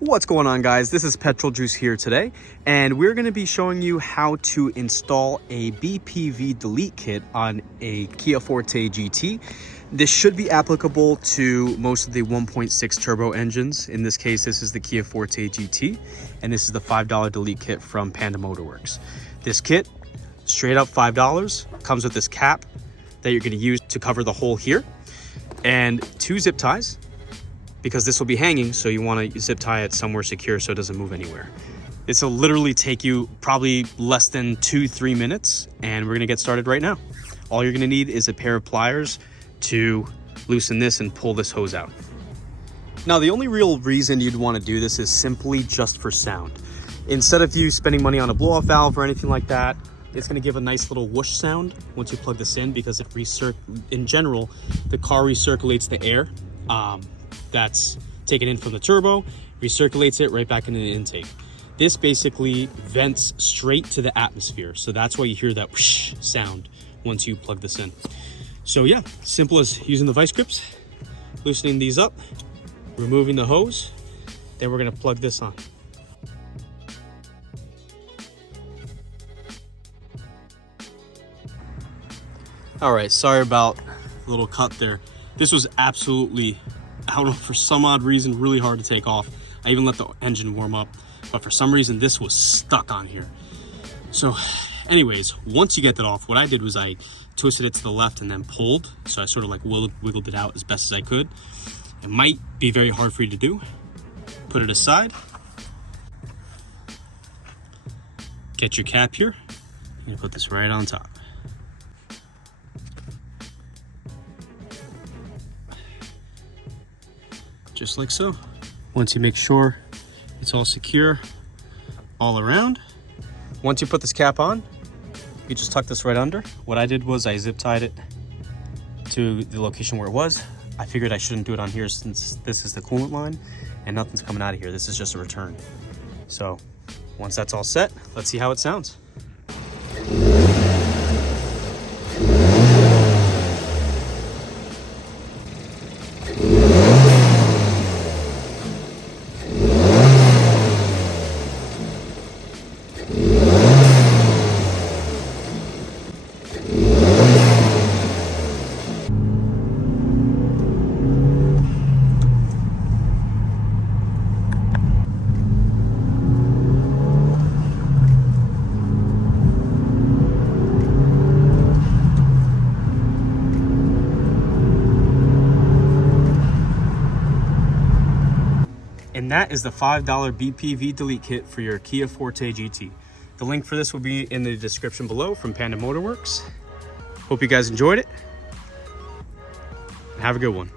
What's going on, guys? This is Petrol Juice here today, and we're going to be showing you how to install a BPV Delete kit on a Kia Forte GT. This should be applicable to most of the 1.6 turbo engines. In this case, this is the Kia Forte GT, and this is the $5 Delete kit from Panda Motorworks. This kit, straight up $5, comes with this cap that you're going to use to cover the hole here, and 2 zip ties, because this will be hanging, so you want to zip tie it somewhere secure so it doesn't move anywhere. This will literally take you probably less than 2-3 minutes, and we're gonna get started right now. All you're gonna need is a pair of pliers to loosen this and pull this hose out. Now, the only real reason you'd want to do this is simply just for sound. Instead of you spending money on a blow-off valve or anything like that, it's going to give a nice little whoosh sound once you plug this in, because in general, the car recirculates the air that's taken in from the turbo, recirculates it right back into the intake. This basically vents straight to the atmosphere, so that's why you hear that whoosh sound once you plug this in. So yeah, simple as using the vice grips, loosening these up, removing the hose, then we're going to plug this on. All right, sorry about a little cut there. This was absolutely, I don't know, for some odd reason, really hard to take off. I even let the engine warm up, but for some reason this was stuck on here. So anyways, once you get that off, what I did was I twisted it to the left and then pulled. So I sort of like wiggled it out as best as I could. It might be very hard for you to do. Put it aside. Get your cap here. And put this right on top. Just like so. Once you make sure it's all secure all around, once you put this cap on, you just tuck this right under. What I did was I zip tied it to the location where it was. I figured I shouldn't do it on here since this is the coolant line and nothing's coming out of here. This is just a return. So once that's all set, let's see how it sounds. And that is the $5 BPV Delete kit for your Kia Forte GT. The link for this will be in the description below from Panda Motorworks. Hope you guys enjoyed it. Have a good one.